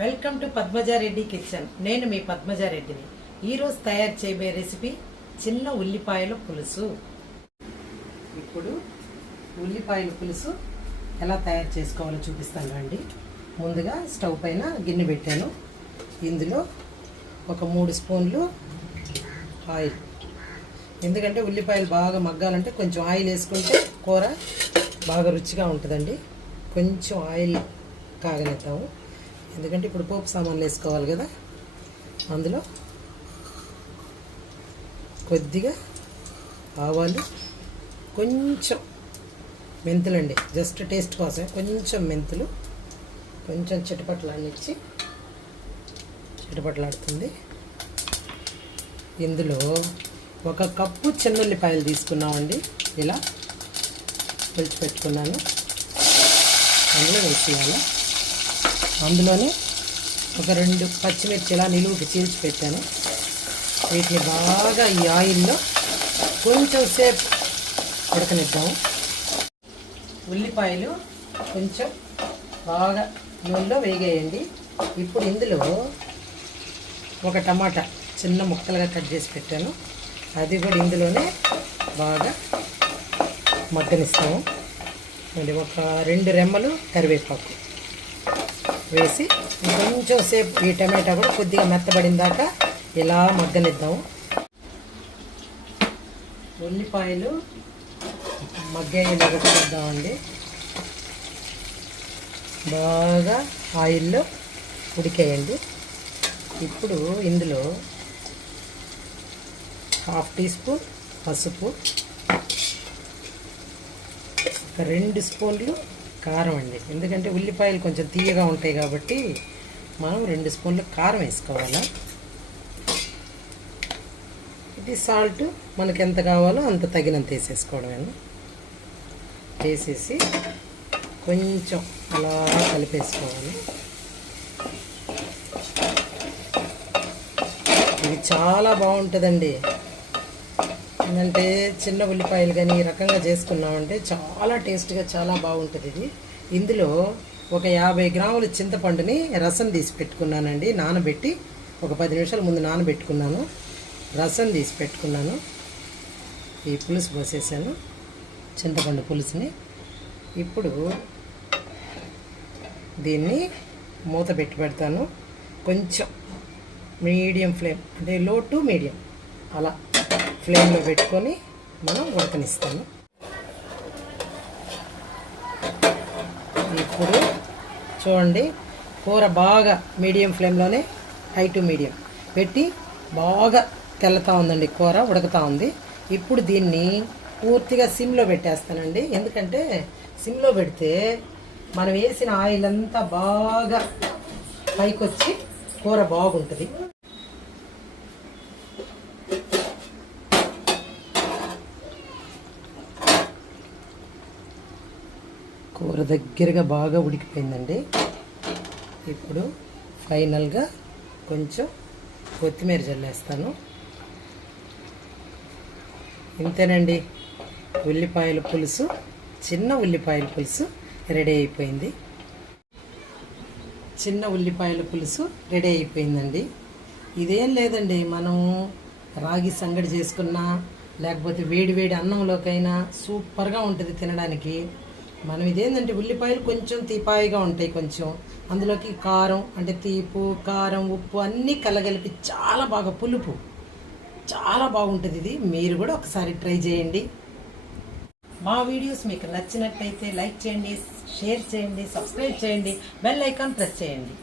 Welcome to Padmaja Reddy kitchen. నేను మీ పద్మజారెడ్డిని. ఈరోజు తయారు చేయబోయే రెసిపీ చిన్న ఉల్లిపాయల పులుసు. ఇప్పుడు ఉల్లిపాయల పులుసు ఎలా తయారు చేసుకోవాలో చూపిస్తాను రండి. ముందుగా స్టవ్ పైన గిన్నె పెట్టాను. ఇందులో ఒక 3 స్పూన్లు ఆయిల్. ఎందుకంటే ఉల్లిపాయలు బాగా మగ్గాలంటే కొంచెం ఆయిల్ వేసుకుంటే కూర బాగా రుచిగా ఉంటుందండి. కొంచెం ఆయిల్ కాగనిద్దాము. ఎందుకంటే ఇప్పుడు పోపు సామాన్లు వేసుకోవాలి కదా. అందులో కొద్దిగా ఆవాలు, కొంచెం మెంతులండి, జస్ట్ టేస్ట్ కోసం కొంచెం మెంతులు, కొంచెం చిటపట్లాడినిచ్చి చిటపట్లాడుతుంది. ఇందులో 1 కప్పు చిన్నుల్లిపాయలు తీసుకున్నామండి. ఇలా కొలిచి పెట్టుకున్నాను. అందులో వేసేయాలి. అందులోనే ఒక 2 పచ్చిమిర్చి ఇలా నిలువుకి చీల్చి పెట్టాను. వీటిని బాగా ఈ ఆయిల్లో కొంచెం సేపు ఉడకనిద్దాము. ఉల్లిపాయలు కొంచెం బాగా నూనెలో వేగేయండి. ఇప్పుడు ఇందులో ఒక టమాటా చిన్న ముక్కలుగా కట్ చేసి పెట్టాను. అది కూడా ఇందులోనే బాగా మగ్గనిస్తాము. అది ఒక 2 రెమ్మలు కరివేపాకు వేసి కొంచెం సేపు ఈ టమాటా కూడా కొద్దిగా మెత్తబడిన దాకా ఇలా మగ్గనిద్దాము. ఉల్లిపాయలు మగ్గేలాగా చూద్దామండి. బాగా ఆయిల్లో ఉడికేయండి. ఇప్పుడు ఇందులో 1/2 టీ స్పూన్ పసుపు, ఒక 2 స్పూన్లు కారం అండి. ఎందుకంటే ఉల్లిపాయలు కొంచెం తీయగా ఉంటాయి కాబట్టి మనం 2 స్పూన్లు కారం వేసుకోవాలి. ఇది సాల్ట్ మనకి ఎంత కావాలో అంత తగినంత వేసేసుకోవడమేను. వేసేసి కొంచెం అలా కలిపేసుకోవాలి. ఇది చాలా బాగుంటుందండి. ఏంటంటే చిన్న ఉల్లిపాయలు కానీ ఈ రకంగా చేసుకున్నామంటే చాలా టేస్ట్గా చాలా బాగుంటుంది ఇది. ఇందులో ఒక 50 గ్రాముల చింతపండుని రసం తీసి పెట్టుకున్నానండి. నానబెట్టి ఒక 10 నిమిషాల ముందు నానబెట్టుకున్నాను. రసం తీసి పెట్టుకున్నాను. ఈ పులుసు పోసేసాను, చింతపండు పులుసుని. ఇప్పుడు దీన్ని మూత పెట్టి పెడతాను. కొంచెం మీడియం ఫ్లేమ్, అంటే లో టు మీడియం అలా ఫ్లేమ్లో పెట్టుకొని మనం ఉడకనిస్తాను. ఇప్పుడు చూడండి, కూర బాగా మీడియం ఫ్లేమ్లోనే, హై టు మీడియం పెట్టి బాగా తెల్లతా ఉందండి. కూర ఉడకతా ఉంది. ఇప్పుడు దీన్ని పూర్తిగా సిమ్లో పెట్టేస్తానండి. ఎందుకంటే సిమ్లో పెడితే మనం వేసిన ఆయిల్ అంతా బాగా పైకొచ్చి కూర బాగుంటుంది. కూర దగ్గరగా బాగా ఉడికిపోయిందండి. ఇప్పుడు ఫైనల్గా కొంచెం కొత్తిమీర జల్లేస్తాను. ఇంతేనండి, ఉల్లిపాయల పులుసు, చిన్న ఉల్లిపాయల పులుసు రెడీ అయిపోయింది. చిన్న ఉల్లిపాయల పులుసు రెడీ అయిపోయిందండి. ఇదేం లేదండి, మనం రాగి సంగటి చేసుకున్నా లేకపోతే వేడి వేడి అన్నంలోకైనా సూపర్గా ఉంటుంది తినడానికి. మనం ఇదేంటంటే ఉల్లిపాయలు కొంచెం తీపాయిగా ఉంటాయి, కొంచెం అందులోకి కారం అంటే తీపు, కారం, ఉప్పు అన్నీ కలగలిపి చాలా బాగా పులుపు, చాలా బాగుంటుంది ఇది. మీరు కూడా ఒకసారి ట్రై చేయండి. మా వీడియోస్ మీకు నచ్చినట్లయితే లైక్ చేయండి, షేర్ చేయండి, సబ్స్క్రైబ్ చేయండి, బెల్ ఐకాన్ ప్రెస్ చేయండి.